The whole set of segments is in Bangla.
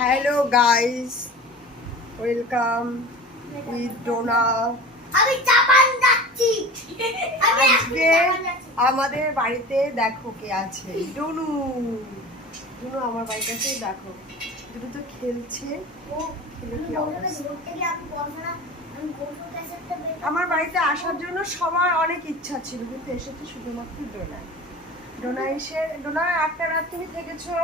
Hello guys, welcome with Dona. আমি জাপান যাচ্ছি। আজকে আমাদের বাড়িতে দেখো কে আছে, ডনু। ডনু আমার বাড়িতে আছে, দেখো দুটো তো খেলছে। আমার বাড়িতে আসার জন্য সবার অনেক ইচ্ছা ছিল, কিন্তু এসেছে শুধুমাত্র ডোনা। ডোনা এসে, ডোনা একটা রাত তুমি থেকেছো।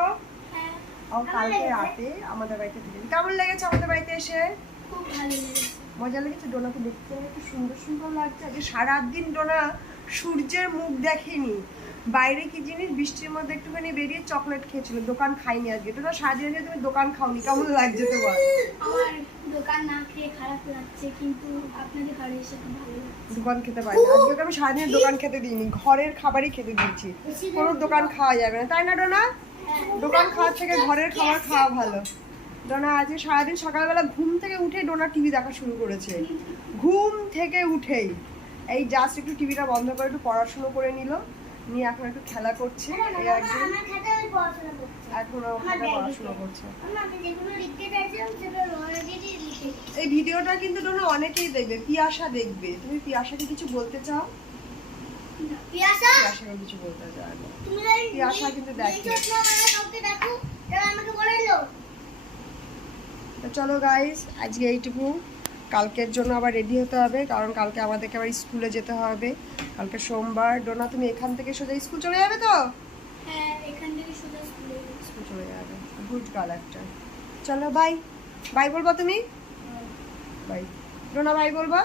ও কালকে রাতে আমাদের বাড়িতে থেকে কেমন লেগেছে আমাদের বাড়িতে এসে? খুব ভালো লেগেছে, মজা লেগেছে। ডোনাকে দেখতে একটু সুন্দর সুন্দর লাগছে। আজকে সারাদিন ডোনা সূর্যের মুখ দেখেনি। বাইরে কি জিনিস, বৃষ্টির মধ্যে একটুখানি বেরিয়ে চকলেট খেয়েছিল, দোকান খাইনি আজকে। ডোনা সারাদিন তুমি দোকান খাওনি, কেমন লাগছে তোমার? আমার দোকান না খেয়ে খারাপ লাগছে, কিন্তু আপনাদের ঘরে এসে খুব ভালো লাগছে। দোকান খেতে পারি না আজকে, আমি সারাদিন দোকান খেতে দিইনি, ঘরের খাবারই খেতে দিয়েছি। কোনো দোকান খাওয়া যাবে না, তাই না ডোনা? দোকান খাওয়ার থেকে ঘরের খাবার খাওয়া ভালো। ডোনা আজকে সারাদিন সকালবেলা ঘুম থেকে উঠে ডোনা টিভি দেখা শুরু করেছে। ঘুম থেকে উঠেই এই জাস্ট একটু টিভিটা বন্ধ করে একটু পড়াশুনো করে নিল, নিয়ে এখন একটু খেলা করছে। এই একজন এখনো পড়াশুনো করছে। এই ভিডিওটা কিন্তু ডোনা অনেকেই দেখবে, পিয়াসা দেখবে। তুমি পিয়াসাকে কিছু বলতে চাও? পিয়াসাকে কিছু বলতে চাও না, পিয়াসা কিন্তু দেখে। তো চলো গাইস, আজকে এইটুকু। কালকের জন্য আবার রেডি হতে হবে, কারণ কালকে আমাদেরকে আবার স্কুলে যেতে হবে। কালকে সোমবার। ডোনা তুমি এখান থেকে সোজা স্কুল চলে যাবে তো? হ্যাঁ, এখান থেকে সোজা স্কুল চলে যাবে। গুড গার্ল একটা। চলো বাই। বাই বলবা তুমি? বাই। ডোনা বাই বলবা?